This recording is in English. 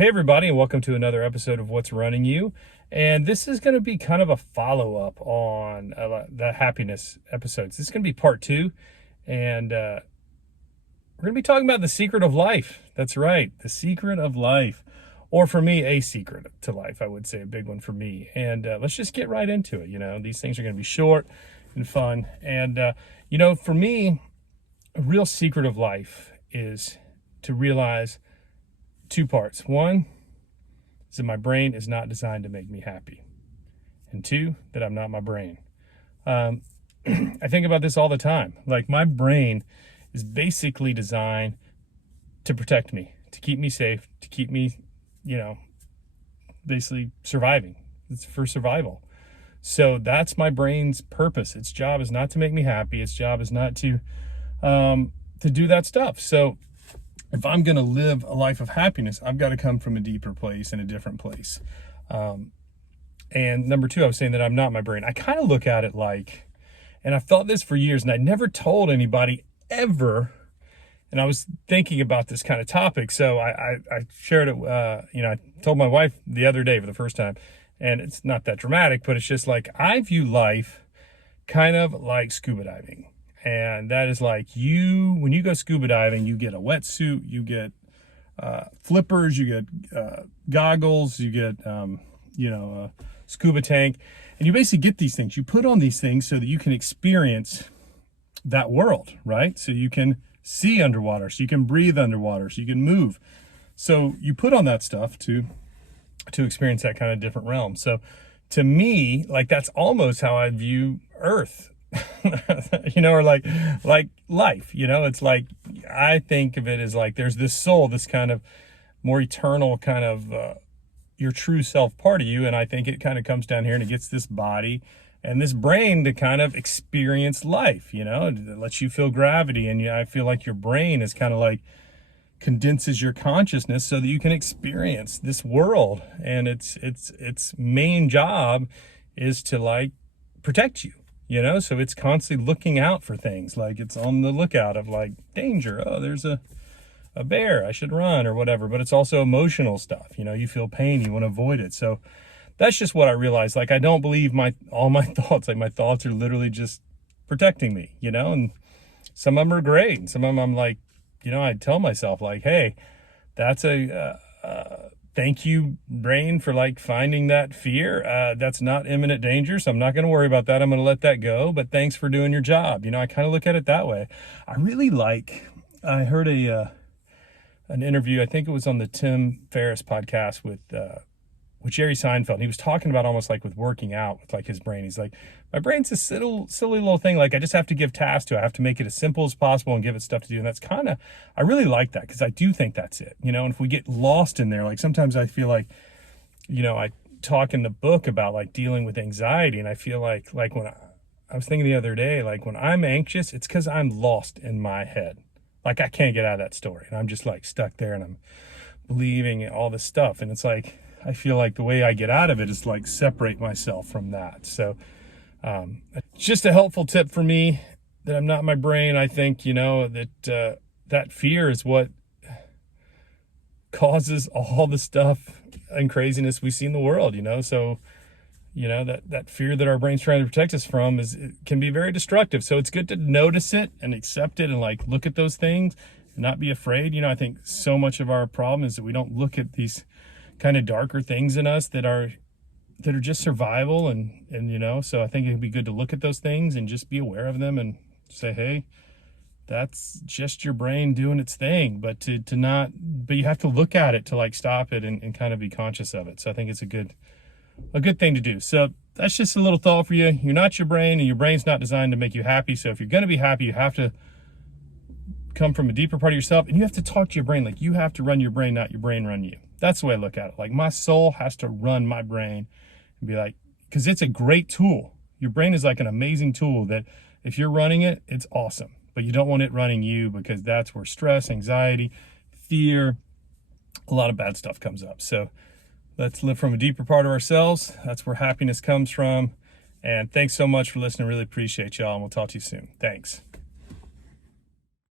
Hey everybody, and welcome to another episode of What's Running You. And this is going to be kind of a follow-up on the happiness episodes. This is going to be part 2, and we're going to be talking about the secret of life. That's right, the secret of life. Or for me, a secret to life, I would say, a big one for me. And let's just get right into it. These things are going to be short and fun. And, for me, a real secret of life is to realize two parts. One is that my brain is not designed to make me happy. And two, that I'm not my brain. I think about this all the time. Like, my brain is basically designed to protect me, to keep me safe, to keep me, basically surviving. It's for survival. So that's my brain's purpose. Its job is not to make me happy. Its job is not to do that stuff. So if I'm going to live a life of happiness, I've got to come from a deeper place and a different place. And number two, I was saying that I'm not my brain. I kind of look at it like, and I've thought this for years, and I never told anybody ever. And I was thinking about this kind of topic. So I shared it, I told my wife the other day for the first time, and it's not that dramatic, but it's just like, I view life kind of like scuba diving. And that is like, when you go scuba diving, you get a wetsuit, you get flippers, you get goggles, you get, a scuba tank. And you basically get these things. You put on these things so that you can experience that world, right? So you can see underwater, so you can breathe underwater, so you can move. So you put on that stuff to experience that kind of different realm. So to me, like, that's almost how I view Earth. Or like life, it's like, I think of it as like, there's this soul, this kind of more eternal kind of your true self part of you. And I think it kind of comes down here and it gets this body and this brain to kind of experience life, it lets you feel gravity. And I feel like your brain is kind of like condenses your consciousness so that you can experience this world. And its main job is to like protect you. So it's constantly looking out for things, like it's on the lookout of like danger. Oh, there's a bear, I should run or whatever. But it's also emotional stuff. You feel pain, you want to avoid it. So that's just what I realized. Like, I don't believe all my thoughts. Like, my thoughts are literally just protecting me, and some of them are great. And some of them I'm like, I tell myself like, hey, that's thank you, brain, for like finding that fear. That's not imminent danger, so I'm not going to worry about that. I'm going to let that go. But thanks for doing your job. I kind of look at it that way. I heard an interview. I think it was on the Tim Ferriss podcast with Jerry Seinfeld. And he was talking about almost like with working out with like his brain. He's like, my brain's a silly little thing. Like, I just have to give tasks to it. I have to make it as simple as possible and give it stuff to do. And that's kind of, I really like that, because I do think that's it. And if we get lost in there, like sometimes I feel like, I talk in the book about like dealing with anxiety. And I feel like when I was thinking the other day, like when I'm anxious, it's because I'm lost in my head. Like, I can't get out of that story. And I'm just like stuck there and I'm believing all this stuff. And it's like, I feel like the way I get out of it is like separate myself from that. So just a helpful tip for me, that I'm not my brain. I think, that that fear is what causes all the stuff and craziness we see in the world, So, that fear that our brain's trying to protect us from it can be very destructive. So it's good to notice it and accept it and like look at those things and not be afraid. I think so much of our problem is that we don't look at these kind of darker things in us that are just survival. And so I think it'd be good to look at those things and just be aware of them and say, hey, that's just your brain doing its thing. But but you have to look at it to like stop it and kind of be conscious of it. So I think it's a good thing to do. So that's just a little thought for you. You're not your brain, and your brain's not designed to make you happy. So if you're going to be happy, you have to come from a deeper part of yourself, and you have to talk to your brain. Like, you have to run your brain, not your brain run you. That's the way I look at it. Like, my soul has to run my brain and be like, because it's a great tool. Your brain is like an amazing tool that if you're running it, it's awesome. But you don't want it running you, because that's where stress, anxiety, fear, a lot of bad stuff comes up. So let's live from a deeper part of ourselves. That's where happiness comes from. And thanks so much for listening. Really appreciate y'all. And we'll talk to you soon. Thanks.